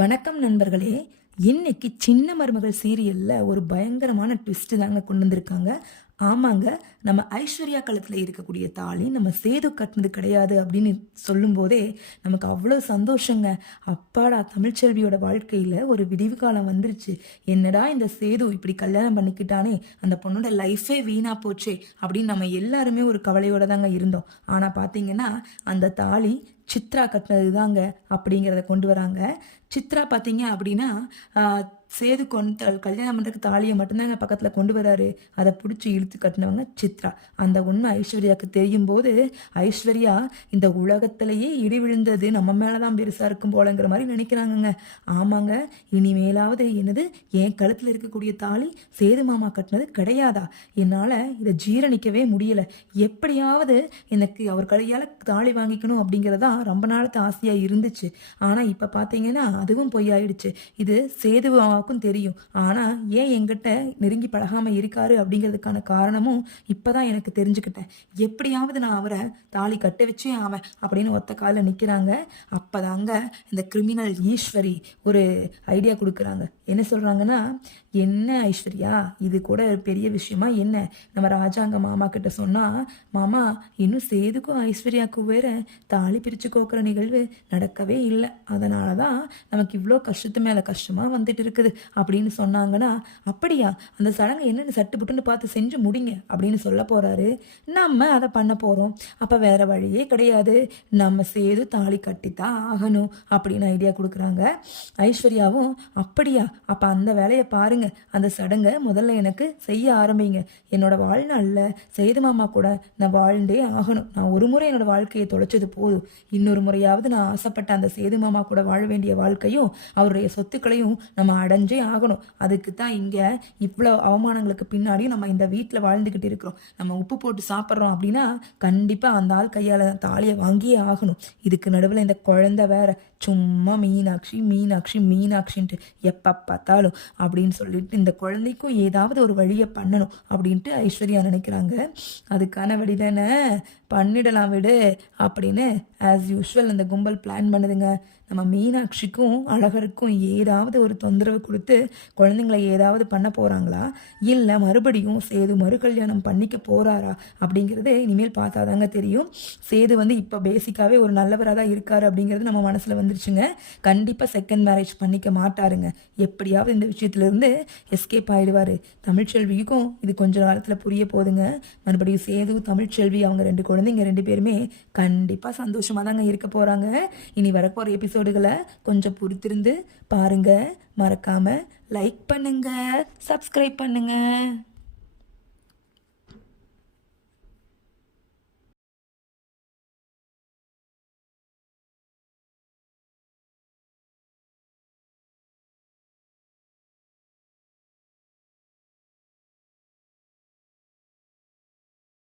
வணக்கம் நண்பர்களே. இன்னைக்கு சின்ன மருமகள் சீரியல்ல ஒரு பயங்கரமான ட்விஸ்ட் தாங்க கொண்டு வந்திருக்காங்க. ஆமாங்க, நம்ம ஐஸ்வர்யா கழுத்துல இருக்கக்கூடிய தாலி நம்ம சேது கட்டினது கிடையாது அப்படின்னு சொல்லும் போதே நமக்கு அவ்வளோ சந்தோஷங்க. அப்பாடா, தமிழ்ச்செல்வியோட வாழ்க்கையில ஒரு விடிவு காலம் வந்துருச்சு. என்னடா இந்த சேது இப்படி கல்யாணம் பண்ணிக்கிட்டானே, அந்த பொண்ணோட லைஃபே வீணா போச்சே அப்படின்னு நம்ம எல்லாருமே ஒரு கவலையோட தாங்க இருந்தோம். ஆனா பாத்தீங்கன்னா அந்த தாலி சித்ரா கட்டினது தாங்க அப்படிங்கிறத கொண்டு வராங்க. சித்ரா பார்த்தீங்க அப்படின்னா சேது கல்யாணம் பண்ணுறதுக்கு தாலியை மட்டும்தாங்க பக்கத்தில் கொண்டு வராரு. அதை பிடிச்சி இழுத்து கட்டினவங்க சித்ரா. அந்த உண்மை ஐஸ்வர்யாவுக்கு தெரியும் போது ஐஸ்வர்யா இந்த உலகத்திலேயே இடி விழுந்தது நம்ம மேலே தான் பெருசாக இருக்கும் போலங்கிற மாதிரி நினைக்கிறாங்கங்க. ஆமாங்க, இனிமேலாவது என்னது என் கழுத்தில் இருக்கக்கூடிய தாலி சேது மாமா கட்டினது கிடையாதா? என்னால் இதை ஜீரணிக்கவே முடியலை. எப்படியாவது எனக்கு அவர் கையால் தாலி வாங்கிக்கணும் அப்படிங்கிறதான் ரொம்ப நாளத்து ஆசையாக இருந்துச்சு. ஆனால் இப்போ பார்த்தீங்கன்னா அதுவும் பொய்யாயிடுச்சு. இது சேதுவாக்கும் தெரியும். ஆனா ஏன் என்கிட்ட நெருங்கி பழகாம இருக்காரு அப்படிங்கிறதுக்கான காரணமும் இப்பதான் எனக்கு தெரிஞ்சுக்கிட்டேன். எப்படியாவது நான் அவரை தாலி கட்ட வச்சே ஆவேன் அப்படின்னு ஒத்த காலில் நிற்கிறாங்க. அப்பதாங்க இந்த கிரிமினல் ஈஸ்வரி ஒரு ஐடியா கொடுக்குறாங்க. என்ன சொல்றாங்கன்னா, என்ன ஐஸ்வர்யா, இது கூட பெரிய விஷயமா என்ன? நம்ம ராஜாங்க மாமா கிட்ட சொன்னா, மாமா இன்னும் சேதுக்கும் ஐஸ்வர்யாவுக்கும் வேற தாலி பிரிச்சு கோக்குற நிகழ்வு நடக்கவே இல்லை, அதனாலதான் நமக்கு இவ்வளோ கஷ்டத்து மேல கஷ்டமா வந்துட்டு இருக்குது அப்படின்னு சொன்னாங்கன்னா, அப்படியா, அந்த சடங்கு என்னன்னு சட்டு புட்டுன்னு பார்த்து செஞ்சு முடிங்க அப்படின்னு சொல்ல போறாரு. நம்ம அதை பண்ண போறோம். அப்ப வேற வழியே கிடையாது, நம்ம சேது தாலி கட்டித்தான் ஆகணும் அப்படின்னு ஐடியா கொடுக்குறாங்க. ஐஸ்வர்யாவும் அப்படியா, அப்ப அந்த வேலையை பாருங்க, அந்த சடங்கை முதல்ல எனக்கு செய்ய ஆரம்பிங்க. என்னோட வாழ்நாள்ல சேது மாமா கூட நான் வாழ்ந்தே ஆகணும். நான் ஒரு முறை என்னோட வாழ்க்கையை தொலைச்சது போதும், இன்னொரு முறையாவது நான் ஆசைப்பட்ட அந்த சேது மாமா கூட வாழ வேண்டிய வாழ்க்கையும் அவருடைய சொத்துக்களையும் நம்ம அடைஞ்சே ஆகணும். அதுக்கு தான் இங்க இவ்வளவு அவமானங்களுக்கு பின்னாடியும் நம்ம இந்த வீட்டில் வாழ்ந்துகிட்டு இருக்கிறோம். நம்ம உப்பு போட்டு சாப்பிட்றோம் அப்படின்னா கண்டிப்பா அந்த ஆள் கையால தாலியை வாங்கியே ஆகணும். இதுக்கு நடுவில் இந்த குழந்தை வேற சும்மா மீனாட்சி மீனாட்சி மீனாட்சின்ட்டு எப்போ பார்த்தாலும் அப்படின்னு சொல்லிட்டு இந்த குழந்தைக்கும் ஏதாவது ஒரு வழியை பண்ணணும் அப்படின்ட்டு ஐஸ்வர்யா நினைக்கிறாங்க. அதுக்கான வழி தானே, பண்ணிடலாம் விடு அப்படின்னு ஆஸ் யூஷுவல் அந்த கும்பல் பிளான் பண்ணுதுங்க. நம்ம மீனாட்சிக்கும் அழகருக்கும் ஏதாவது ஒரு தொந்தரவு கொடுத்து குழந்தைங்களை ஏதாவது பண்ண போகிறாங்களா, இல்லை மறுபடியும் சேது மறு கல்யாணம் பண்ணிக்க போகிறாரா அப்படிங்கிறது இனிமேல் பார்த்தாதாங்க தெரியும். சேது இப்போ பேசிக்காகவே ஒரு நல்லவராக தான் இருக்காரு அப்படிங்கிறது நம்ம மனசில் வந்துருச்சுங்க. கண்டிப்பாக செகண்ட் மேரேஜ் பண்ணிக்க மாட்டாருங்க. எப்படியாவது இந்த விஷயத்துலேருந்து எஸ்கேப் ஆகிடுவார். தமிழ்ச்செல்விக்கும் இது கொஞ்சம் காலத்தில் புரிய போகுதுங்க. மறுபடியும் சேது தமிழ்ச்செல்வி அவங்க ரெண்டு குழந்தைங்க ரெண்டு பேருமே கண்டிப்பாக சந்தோஷமாக தாங்க இருக்க போகிறாங்க. இனி வரப்போகிற எபிசோடுகளை கொஞ்சம் பொறுத்திருந்து பாருங்க. மறக்காம லைக் பண்ணுங்க, சப்ஸ்கிரைப் பண்ணுங்க.